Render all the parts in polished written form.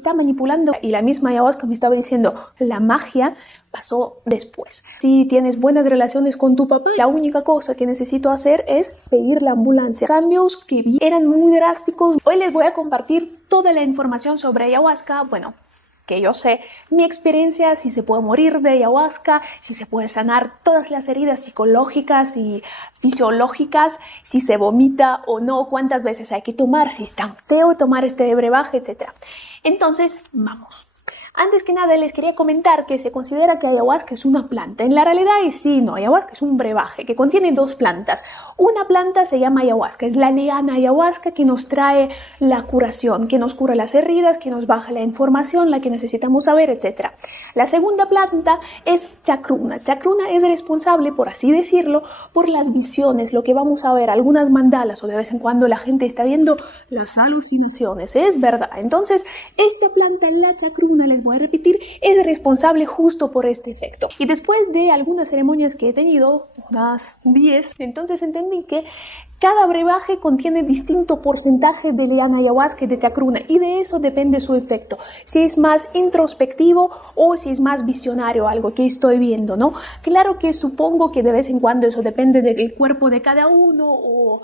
está manipulando. Y la misma ayahuasca me estaba diciendo, la magia pasó después. Si tienes buenas relaciones con tu papá, la única cosa que necesito hacer es pedir la ambulancia. Cambios que vi eran muy drásticos. Hoy les voy a compartir toda la información sobre ayahuasca. Bueno, que yo sé, mi experiencia, si se puede morir de ayahuasca, si se puede sanar todas las heridas psicológicas y fisiológicas, si se vomita o no, cuántas veces hay que tomar, si es tan feo tomar este brebaje, etc. Entonces, vamos. Antes que nada les quería comentar que se considera que ayahuasca es una planta. En la realidad sí, no, ayahuasca es un brebaje que contiene dos plantas. Una planta se llama ayahuasca, es la liana ayahuasca que nos trae la curación, que nos cura las heridas, que nos baja la información, la que necesitamos saber, etc. La segunda planta es chacruna. Chacruna es responsable, por así decirlo, por las visiones, lo que vamos a ver, algunas mandalas o de vez en cuando la gente está viendo las alucinaciones, es verdad. Entonces, esta planta, la chacruna, les voy a repetir, es responsable justo por este efecto. Y después de algunas ceremonias que he tenido, unas 10, entonces entendí que cada brebaje contiene distinto porcentaje de liana ayahuasca y de chacruna y de eso depende su efecto. Si es más introspectivo o si es más visionario, algo que estoy viendo, ¿no? Claro que supongo que de vez en cuando eso depende del cuerpo de cada uno o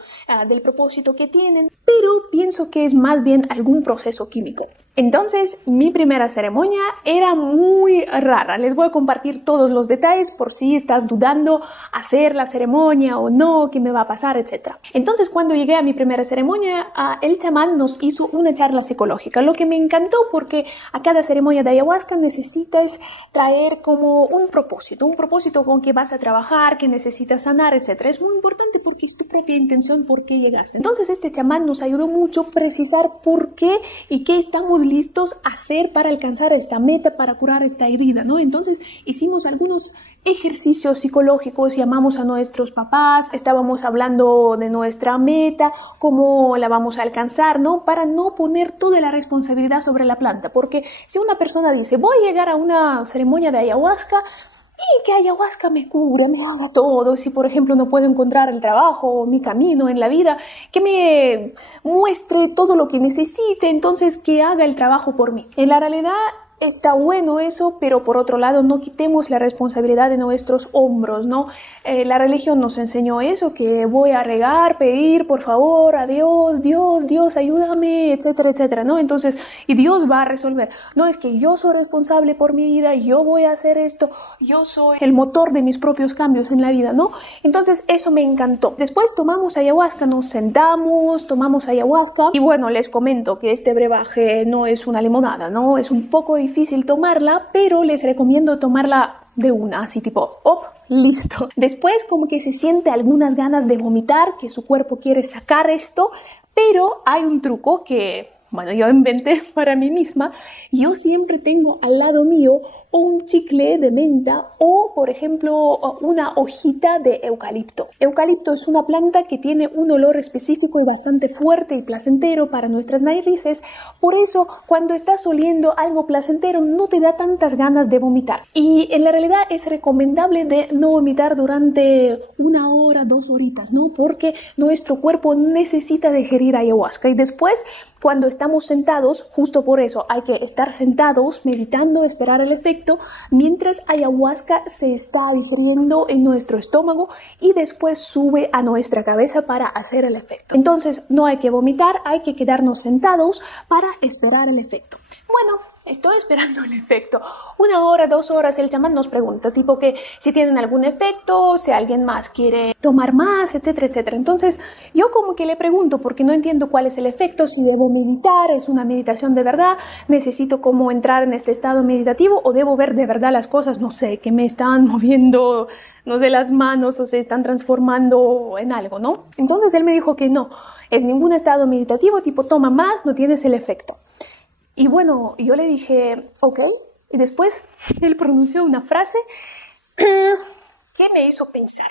del propósito que tienen, pero pienso que es más bien algún proceso químico. Entonces, mi primera ceremonia era muy rara. Les voy a compartir todos los detalles por si estás dudando hacer la ceremonia o no, qué me va a pasar, etc. Entonces, cuando llegué a mi primera ceremonia, el chamán nos hizo una charla psicológica, lo que me encantó porque a cada ceremonia de ayahuasca necesitas traer como un propósito con que vas a trabajar, que necesitas sanar, etc. Es muy importante porque es tu propia intención, por qué llegaste. Entonces, este chamán nos ayudó mucho a precisar por qué y qué estamos listos a hacer para alcanzar esta meta, para curar esta herida, ¿no? Entonces, hicimos algunos ejercicios psicológicos, llamamos a nuestros papás, estábamos hablando de nuestra meta, cómo la vamos a alcanzar, ¿no? Para no poner toda la responsabilidad sobre la planta, porque si una persona dice, voy a llegar a una ceremonia de ayahuasca, y que ayahuasca me cure, me haga todo, si por ejemplo no puedo encontrar el trabajo o mi camino en la vida, que me muestre todo lo que necesite, entonces que haga el trabajo por mí. En la realidad está bueno eso, pero por otro lado no quitemos la responsabilidad de nuestros hombros, ¿no? La religión nos enseñó eso, que voy a regar, pedir por favor a Dios, Dios, ayúdame, etcétera, etcétera, ¿no? Entonces, y Dios va a resolver. No es que yo soy responsable por mi vida, yo voy a hacer esto, yo soy el motor de mis propios cambios en la vida, ¿no? Entonces, eso me encantó. Después tomamos ayahuasca, nos sentamos, tomamos ayahuasca y bueno, les comento que este brebaje no es una limonada, ¿no? Es un poco difícil tomarla, pero les recomiendo tomarla de una, así tipo, ¡op! Listo. Después como que se siente algunas ganas de vomitar, que su cuerpo quiere sacar esto, pero hay un truco que, bueno, yo inventé para mí misma. Yo siempre tengo al lado mío un chicle de menta o, por ejemplo, una hojita de eucalipto. Eucalipto es una planta que tiene un olor específico y bastante fuerte y placentero para nuestras narices. Por eso, cuando estás oliendo algo placentero, no te da tantas ganas de vomitar. Y en la realidad es recomendable de no vomitar durante 1 hora, 2 horitas, ¿no? Porque nuestro cuerpo necesita digerir ayahuasca y después, cuando estamos sentados, justo por eso hay que estar sentados, meditando, esperar el efecto, mientras ayahuasca se está digiriendo en nuestro estómago y después sube a nuestra cabeza para hacer el efecto. Entonces, no hay que vomitar, hay que quedarnos sentados para esperar el efecto. Bueno, estoy esperando el efecto. 1 hora, 2 horas, el chamán nos pregunta, tipo que si tienen algún efecto, si alguien más quiere tomar más, etcétera, etcétera. Entonces, yo como que le pregunto porque no entiendo cuál es el efecto, si debo meditar, es una meditación de verdad, necesito como entrar en este estado meditativo o debo ver de verdad las cosas, no sé, que me están moviendo, no sé, las manos o se están transformando en algo, ¿no? Entonces él me dijo que no, en ningún estado meditativo, tipo toma más, no tienes el efecto. Y bueno, yo le dije, ok, y después él pronunció una frase que me hizo pensar.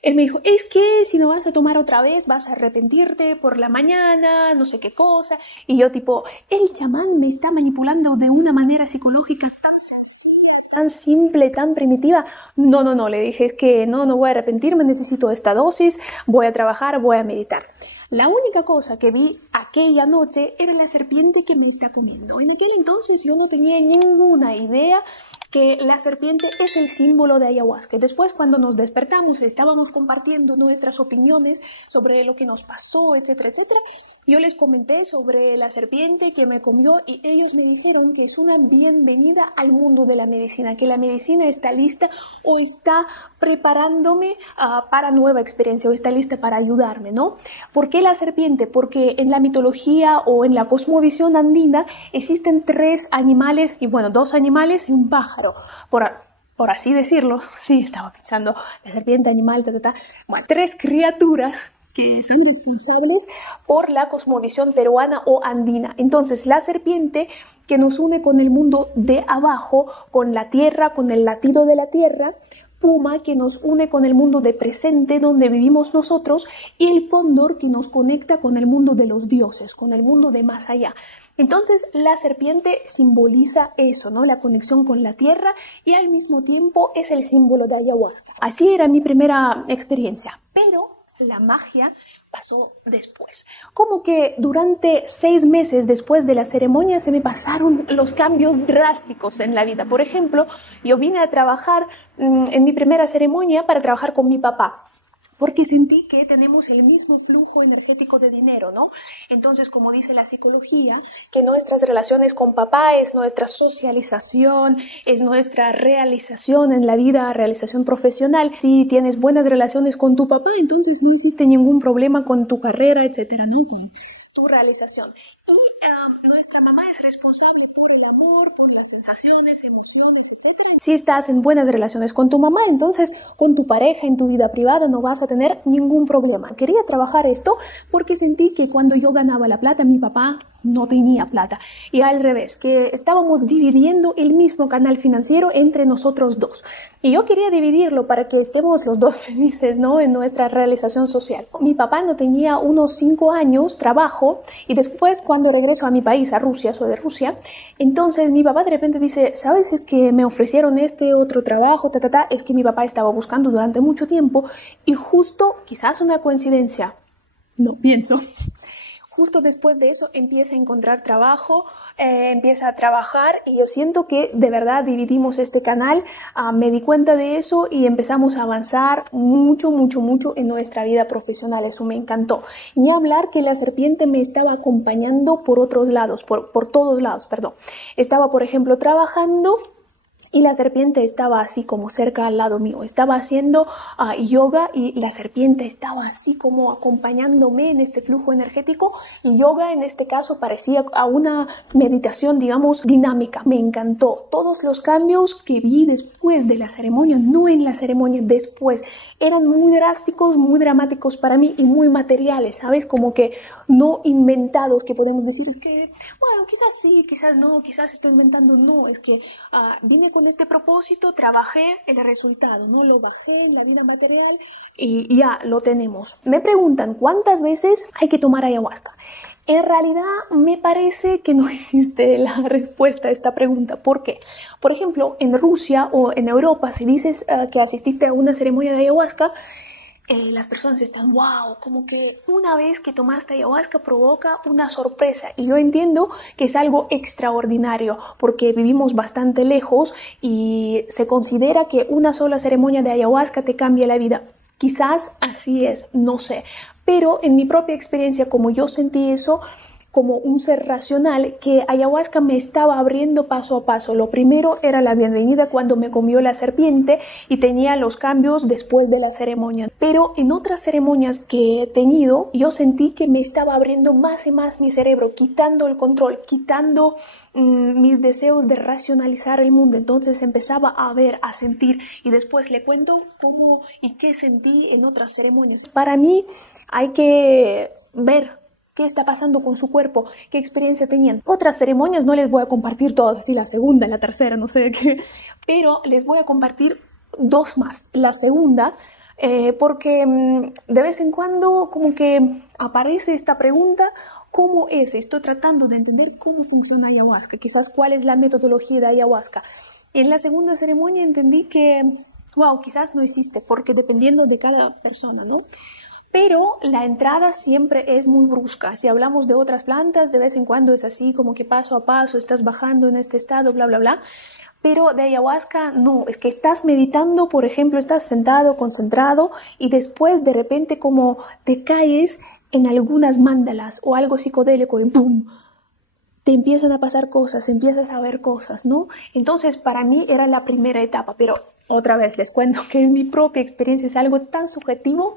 Él me dijo, es que si no vas a tomar otra vez, vas a arrepentirte por la mañana, no sé qué cosa. Y yo tipo, el chamán me está manipulando de una manera psicológica tan sencilla, tan simple, tan primitiva. No, le dije, es que no voy a arrepentirme, necesito esta dosis, voy a trabajar, voy a meditar. La única cosa que vi aquella noche era la serpiente que me está comiendo. En aquel entonces yo no tenía ninguna idea que la serpiente es el símbolo de ayahuasca. Y después, cuando nos despertamos, estábamos compartiendo nuestras opiniones sobre lo que nos pasó, etcétera, etcétera. Yo les comenté sobre la serpiente que me comió y ellos me dijeron que es una bienvenida al mundo de la medicina, que la medicina está lista o está preparándome para nueva experiencia o está lista para ayudarme, ¿no? ¿Por qué la serpiente? Porque en la mitología o en la cosmovisión andina existen 3 animales, y bueno, 2 animales y un pájaro. Por así decirlo, sí, estaba pensando, la serpiente, animal, Bueno, 3 criaturas que son responsables por la cosmovisión peruana o andina. Entonces, la serpiente que nos une con el mundo de abajo, con la tierra, con el latido de la tierra, puma que nos une con el mundo de presente donde vivimos nosotros y el cóndor que nos conecta con el mundo de los dioses, con el mundo de más allá. Entonces la serpiente simboliza eso, ¿no? La conexión con la tierra y al mismo tiempo es el símbolo de ayahuasca. Así era mi primera experiencia, pero la magia pasó después. Como que durante 6 meses después de la ceremonia se me pasaron los cambios drásticos en la vida. Por ejemplo, yo vine a trabajar en mi primera ceremonia para trabajar con mi papá, porque sentí que tenemos el mismo flujo energético de dinero, ¿no? Entonces, como dice la psicología, que nuestras relaciones con papá es nuestra socialización, es nuestra realización en la vida, realización profesional. Si tienes buenas relaciones con tu papá, entonces no existe ningún problema con tu carrera, etcétera, ¿no? Con tu realización. Y nuestra mamá es responsable por el amor, por las sensaciones, emociones, etc. Si estás en buenas relaciones con tu mamá, entonces con tu pareja en tu vida privada no vas a tener ningún problema. Quería trabajar esto porque sentí que cuando yo ganaba la plata, mi papá no tenía plata. Y al revés, que estábamos dividiendo el mismo canal financiero entre nosotros dos. Y yo quería dividirlo para que estemos los dos felices, ¿no? En nuestra realización social. Mi papá no tenía unos 5 años trabajo y después cuando regreso a mi país, a Rusia, soy de Rusia, entonces mi papá de repente dice, ¿sabes? Es que me ofrecieron este otro trabajo, Es que mi papá estaba buscando durante mucho tiempo y justo, quizás una coincidencia, no pienso, justo después de eso empieza a encontrar trabajo, empieza a trabajar y yo siento que de verdad dividimos este canal, me di cuenta de eso y empezamos a avanzar mucho en nuestra vida profesional, eso me encantó. Ni hablar que la serpiente me estaba acompañando por otros lados, por todos lados, perdón. Estaba, por ejemplo, trabajando y la serpiente estaba así como cerca al lado mío. Estaba haciendo yoga y la serpiente estaba así como acompañándome en este flujo energético. Y yoga en este caso parecía a una meditación, digamos, dinámica. Me encantó. Todos los cambios que vi después de la ceremonia, no en la ceremonia, después, eran muy drásticos, muy dramáticos para mí y muy materiales, ¿sabes? Como que no inventados, que podemos decir es que, bueno, quizás sí, quizás no, quizás estoy inventando. No, es que vine con este propósito, trabajé el resultado, ¿no? Lo bajé en la vida material y ya lo tenemos. Me preguntan cuántas veces hay que tomar ayahuasca. En realidad me parece que no existe la respuesta a esta pregunta. ¿Por qué? Por ejemplo, en Rusia o en Europa, si dices que asististe a una ceremonia de ayahuasca, las personas están, wow, como que una vez que tomaste ayahuasca provoca una sorpresa. Y yo entiendo que es algo extraordinario porque vivimos bastante lejos y se considera que una sola ceremonia de ayahuasca te cambia la vida. Quizás así es, no sé. Pero en mi propia experiencia, como yo sentí eso, como un ser racional, que ayahuasca me estaba abriendo paso a paso. Lo primero era la bienvenida cuando me comió la serpiente y tenía los cambios después de la ceremonia. Pero en otras ceremonias que he tenido, yo sentí que me estaba abriendo más y más mi cerebro, quitando el control, quitando mis deseos de racionalizar el mundo. Entonces empezaba a ver, a sentir y después le cuento cómo y qué sentí en otras ceremonias. Para mí hay que ver qué está pasando con su cuerpo, qué experiencia tenían. Otras ceremonias no les voy a compartir todas, así la segunda, la tercera, no sé qué, pero les voy a compartir 2 más. La segunda, porque de vez en cuando como que aparece esta pregunta, ¿cómo es? Estoy tratando de entender cómo funciona ayahuasca, quizás cuál es la metodología de ayahuasca. En la segunda ceremonia entendí que, wow, quizás no existe, porque dependiendo de cada persona, ¿no? pero la entrada siempre es muy brusca. Si hablamos de otras plantas, de vez en cuando es así como que paso a paso estás bajando en este estado, bla, bla, bla. Pero de ayahuasca no, es que estás meditando, por ejemplo, estás sentado, concentrado y después de repente como te caes en algunas mandalas o algo psicodélico y ¡pum! Te empiezan a pasar cosas, empiezas a ver cosas, ¿no? Entonces para mí era la primera etapa, pero otra vez les cuento que en mi propia experiencia es algo tan subjetivo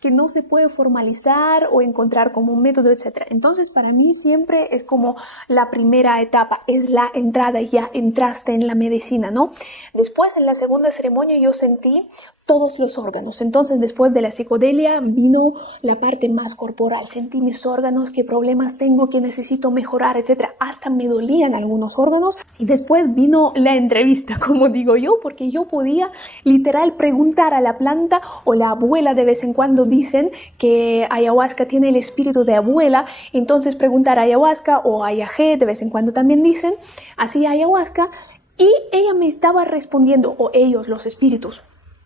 que no se puede formalizar o encontrar como un método, etc. Entonces, para mí siempre es como la primera etapa, es la entrada, ya entraste en la medicina, ¿no? Después, en la segunda ceremonia, yo sentí todos los órganos. Entonces, después de la psicodelia, vino la parte más corporal. Sentí mis órganos, qué problemas tengo, qué necesito mejorar, etc. Hasta me dolían algunos órganos. Y después vino la entrevista, como digo yo, porque yo podía literal preguntar a la planta o la abuela de vez en cuando dicen que ayahuasca tiene el espíritu de abuela, entonces preguntar a ayahuasca o ayajé, de vez en cuando también dicen, así ayahuasca, y ella me estaba respondiendo, o ellos, los espíritus.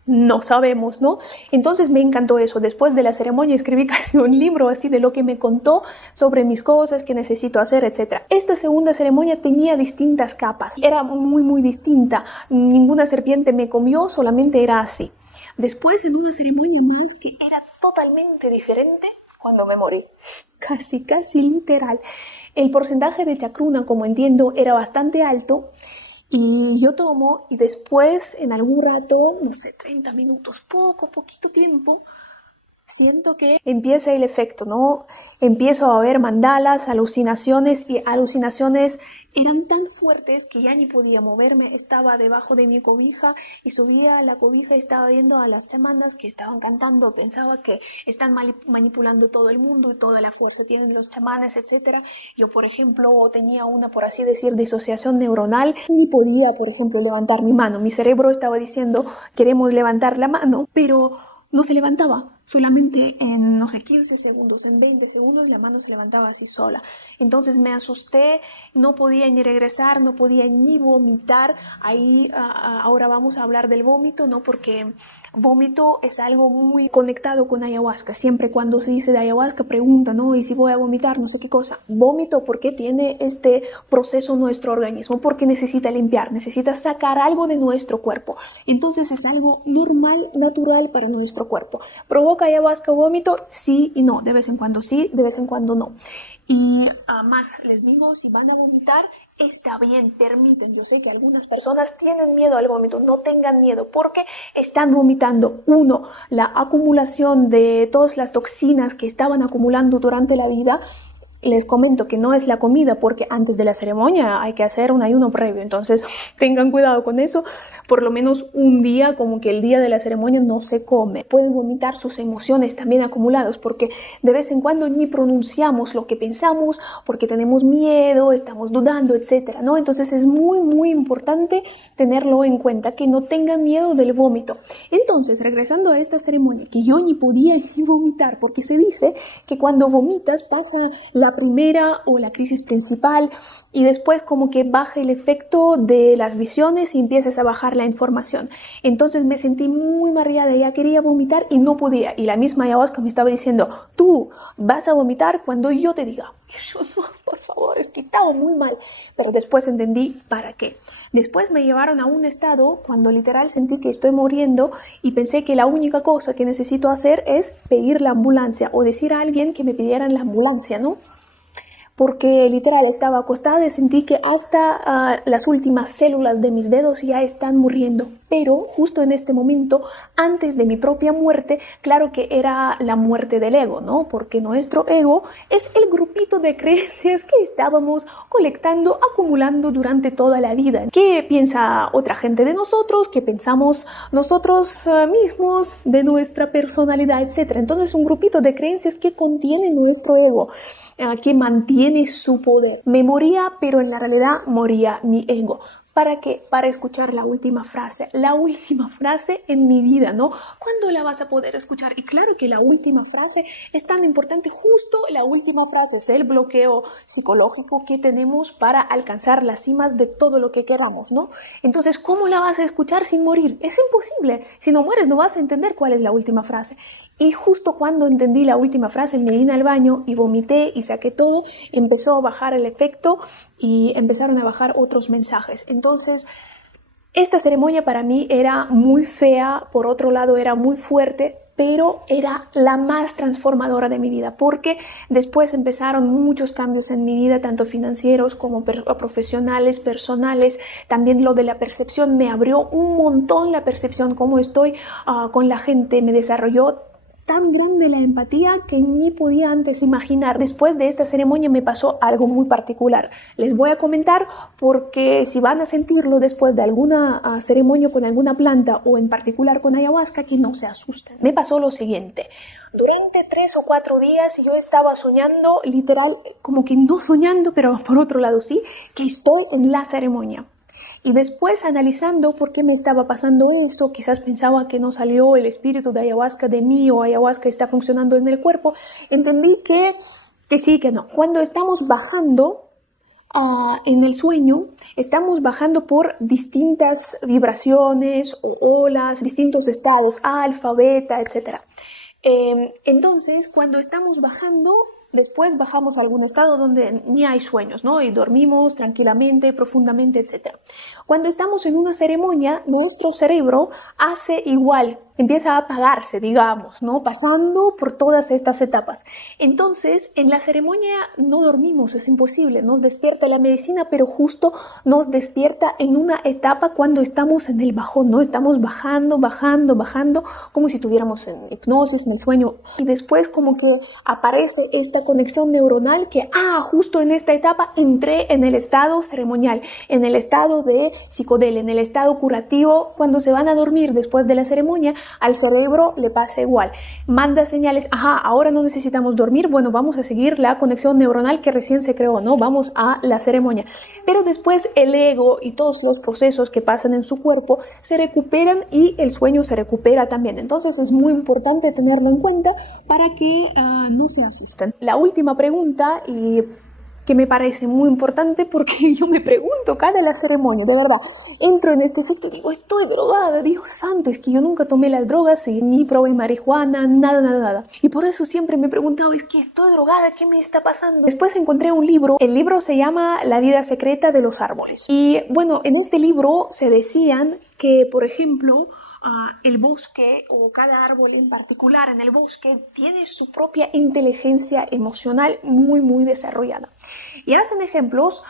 No sabemos, ¿no? Entonces me encantó eso. Después de la ceremonia escribí casi un libro así de lo que me contó sobre mis cosas, que necesito hacer, etc. Esta segunda ceremonia tenía distintas capas. Era muy distinta. Ninguna serpiente me comió, solamente era así. Después, en una ceremonia más que era totalmente diferente, cuando me morí. Casi literal. El porcentaje de chacruna, como entiendo, era bastante alto. Y yo tomo y después, en algún rato, no sé, 30 minutos, poquito tiempo, siento que empieza el efecto, ¿no? Empiezo a ver mandalas, alucinaciones, y alucinaciones eran tan fuertes que ya ni podía moverme. Estaba debajo de mi cobija y subía a la cobija y estaba viendo a las chamanas que estaban cantando. Pensaba que están manipulando todo el mundo y toda la fuerza tienen los chamanes, etc. Yo, por ejemplo, tenía una, por así decir, disociación neuronal. Ni podía, por ejemplo, levantar mi mano. Mi cerebro estaba diciendo, queremos levantar la mano, pero no se levantaba. Solamente en, no sé, 15 segundos, en 20 segundos la mano se levantaba así sola. Entonces me asusté, no podía ni regresar, no podía ni vomitar. Ahí ahora vamos a hablar del vómito, ¿no? Porque vómito es algo muy conectado con ayahuasca. Siempre cuando se dice de ayahuasca pregunta, ¿no? ¿Y si voy a vomitar? No sé qué cosa. Vómito, ¿por qué tiene este proceso nuestro organismo? Porque necesita limpiar, necesita sacar algo de nuestro cuerpo. Entonces es algo normal, natural para nuestro cuerpo. ¿Provoca ayahuasca vómito? Sí y no. De vez en cuando sí, de vez en cuando no. Y más les digo, si van a vomitar, está bien, permiten. Yo sé que algunas personas tienen miedo al vómito, no tengan miedo porque están vomitando. Uno, la acumulación de todas las toxinas que estaban acumulando durante la vida. Les comento que no es la comida porque antes de la ceremonia hay que hacer un ayuno previo, entonces tengan cuidado con eso. Por lo menos un día, como que el día de la ceremonia, no se come. Pueden vomitar sus emociones también acumulados porque de vez en cuando ni pronunciamos lo que pensamos porque tenemos miedo, estamos dudando, etcétera, ¿no? Entonces es muy importante tenerlo en cuenta, que no tengan miedo del vómito. Entonces, regresando a esta ceremonia, que yo ni podía ni vomitar porque se dice que cuando vomitas pasa la primera o la crisis principal y después como que baja el efecto de las visiones y empiezas a bajar la información. Entonces me sentí muy mareada, ya quería vomitar y no podía. Y la misma ayahuasca me estaba diciendo, tú vas a vomitar cuando yo te diga. Y yo, no, por favor, es que estaba muy mal. Pero después entendí para qué. Después me llevaron a un estado cuando literal sentí que estoy muriendo y pensé que la única cosa que necesito hacer es pedir la ambulancia o decir a alguien que me pidieran la ambulancia, ¿no? Porque literal estaba acostada y sentí que hasta las últimas células de mis dedos ya están muriendo. Pero justo en este momento, antes de mi propia muerte, claro que era la muerte del ego, ¿no? Porque nuestro ego es el grupito de creencias que estábamos colectando, acumulando durante toda la vida. ¿Qué piensa otra gente de nosotros? ¿Qué pensamos nosotros mismos de nuestra personalidad, etcétera? Entonces, un grupito de creencias que contiene nuestro ego, que mantiene su poder. Me moría, pero en la realidad moría mi ego. ¿Para qué? Para escuchar la última frase en mi vida, ¿no? ¿Cuándo la vas a poder escuchar? Y claro que la última frase es tan importante, justo la última frase es el bloqueo psicológico que tenemos para alcanzar las cimas de todo lo que queramos, ¿no? Entonces, ¿cómo la vas a escuchar sin morir? Es imposible. Si no mueres, no vas a entender cuál es la última frase. Y justo cuando entendí la última frase, me vine al baño y vomité y saqué todo, empezó a bajar el efecto y empezaron a bajar otros mensajes. Entonces, esta ceremonia para mí era muy fea, por otro lado era muy fuerte, pero era la más transformadora de mi vida, porque después empezaron muchos cambios en mi vida, tanto financieros como profesionales, personales. También lo de la percepción me abrió un montón la percepción, cómo estoy con la gente, me desarrolló tan grande la empatía que ni podía antes imaginar. Después de esta ceremonia me pasó algo muy particular. Les voy a comentar porque si van a sentirlo después de alguna ceremonia con alguna planta o en particular con ayahuasca, que no se asusten. Me pasó lo siguiente. Durante 3 o 4 días yo estaba soñando, literal, como que no soñando, pero por otro lado sí, que estoy en la ceremonia. Y después analizando por qué me estaba pasando esto, quizás pensaba que no salió el espíritu de ayahuasca de mí o ayahuasca está funcionando en el cuerpo, entendí que sí, que no. Cuando estamos bajando en el sueño, estamos bajando por distintas vibraciones o olas, distintos estados, alfa, beta, etc. Entonces, cuando estamos bajando, después bajamos a algún estado donde ni hay sueños, ¿no? Y dormimos tranquilamente, profundamente, etc. Cuando estamos en una ceremonia, nuestro cerebro hace igual, empieza a apagarse, digamos, ¿no? Pasando por todas estas etapas. Entonces, en la ceremonia no dormimos, es imposible, nos despierta la medicina, pero justo nos despierta en una etapa cuando estamos en el bajón, ¿no? Estamos bajando, bajando, bajando, como si estuviéramos en hipnosis, en el sueño. Y después como que aparece esta conexión neuronal que, justo en esta etapa entré en el estado ceremonial, en el estado de psicodelia, en el estado curativo. Cuando se van a dormir después de la ceremonia, al cerebro le pasa igual. Manda señales, ahora no necesitamos dormir, bueno, vamos a seguir la conexión neuronal que recién se creó, ¿no? Vamos a la ceremonia. Pero después el ego y todos los procesos que pasan en su cuerpo se recuperan y el sueño se recupera también. Entonces es muy importante tenerlo en cuenta para que no se asusten. La última pregunta, y que me parece muy importante porque yo me pregunto cada la ceremonia, de verdad, entro en este efecto y digo, estoy drogada, Dios santo, es que yo nunca tomé las drogas y ni probé marihuana, nada. Y por eso siempre me he preguntado, es que estoy drogada, ¿qué me está pasando? Después encontré un libro, el libro se llama La vida secreta de los árboles. Y bueno, en este libro se decían que, por ejemplo, el bosque o cada árbol en particular en el bosque tiene su propia inteligencia emocional muy desarrollada. Y hacen ejemplos,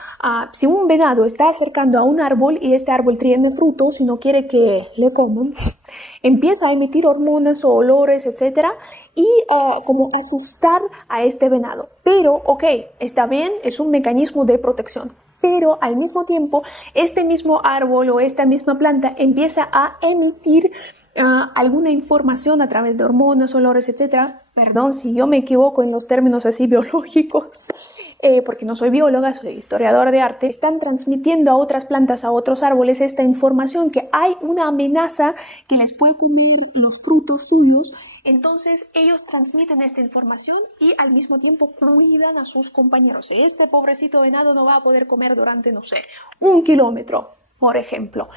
si un venado está acercando a un árbol y este árbol tiene frutos y no quiere que le coman, empieza a emitir hormonas o olores, etc. y como asustar a este venado. Pero, está bien, es un mecanismo de protección. Pero al mismo tiempo, este mismo árbol o esta misma planta empieza a emitir alguna información a través de hormonas, olores, etc. Perdón si yo me equivoco en los términos así biológicos, porque no soy bióloga, soy historiadora de arte. Están transmitiendo a otras plantas, a otros árboles, esta información que hay una amenaza que les puede comer los frutos suyos. Entonces ellos transmiten esta información y al mismo tiempo cuidan a sus compañeros. Este pobrecito venado no va a poder comer durante, no sé, 1 kilómetro, por ejemplo.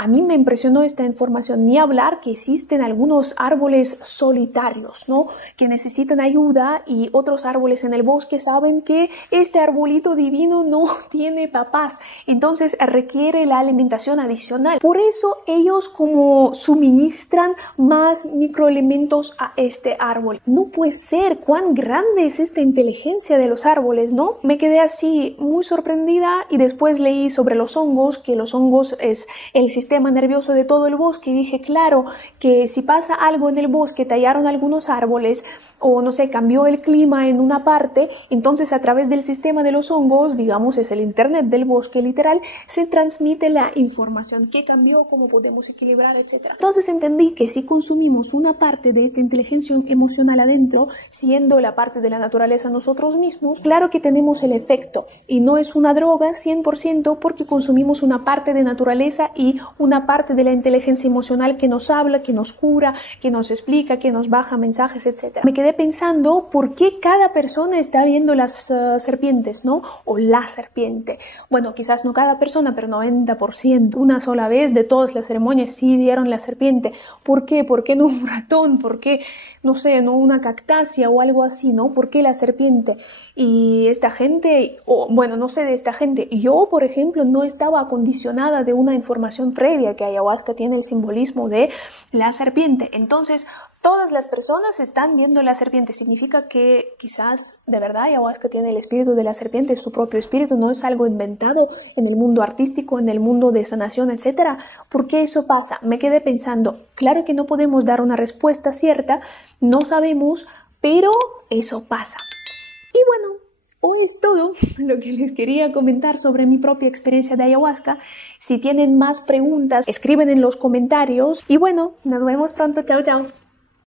A mí me impresionó esta información, ni hablar que existen algunos árboles solitarios, ¿no? Que necesitan ayuda y otros árboles en el bosque saben que este arbolito divino no tiene papás, entonces requiere la alimentación adicional. Por eso ellos como suministran más microelementos a este árbol. No puede ser, cuán grande es esta inteligencia de los árboles, ¿no? Me quedé así muy sorprendida y después leí sobre los hongos, que los hongos es el sistema nervioso de todo el bosque y dije, claro, que si pasa algo en el bosque, tallaron algunos árboles o no sé, cambió el clima en una parte, entonces a través del sistema de los hongos, digamos es el internet del bosque literal, se transmite la información, qué cambió, cómo podemos equilibrar, etc. Entonces entendí que si consumimos una parte de esta inteligencia emocional adentro, siendo la parte de la naturaleza nosotros mismos, claro que tenemos el efecto y no es una droga 100% porque consumimos una parte de naturaleza y una parte de la inteligencia emocional que nos habla, que nos cura, que nos explica, que nos baja mensajes, etc. Me quedé quedé pensando por qué cada persona está viendo las serpientes, ¿no? O la serpiente. Bueno, quizás no cada persona, pero 90%. Una sola vez de todas las ceremonias sí vieron la serpiente. ¿Por qué? ¿Por qué no un ratón? ¿Por qué, no sé, no una cactácea o algo así, ¿no? ¿Por qué la serpiente? Y esta gente, o bueno, no sé de esta gente, yo, por ejemplo, no estaba acondicionada de una información previa que ayahuasca tiene el simbolismo de la serpiente. Entonces, todas las personas están viendo la serpiente. Significa que quizás de verdad ayahuasca tiene el espíritu de la serpiente, su propio espíritu, no es algo inventado en el mundo artístico, en el mundo de sanación, etc. ¿Por qué eso pasa? Me quedé pensando, claro que no podemos dar una respuesta cierta, no sabemos, pero eso pasa. Y bueno, hoy es todo lo que les quería comentar sobre mi propia experiencia de ayahuasca. Si tienen más preguntas, escriben en los comentarios. Y bueno, nos vemos pronto. Chao, chao.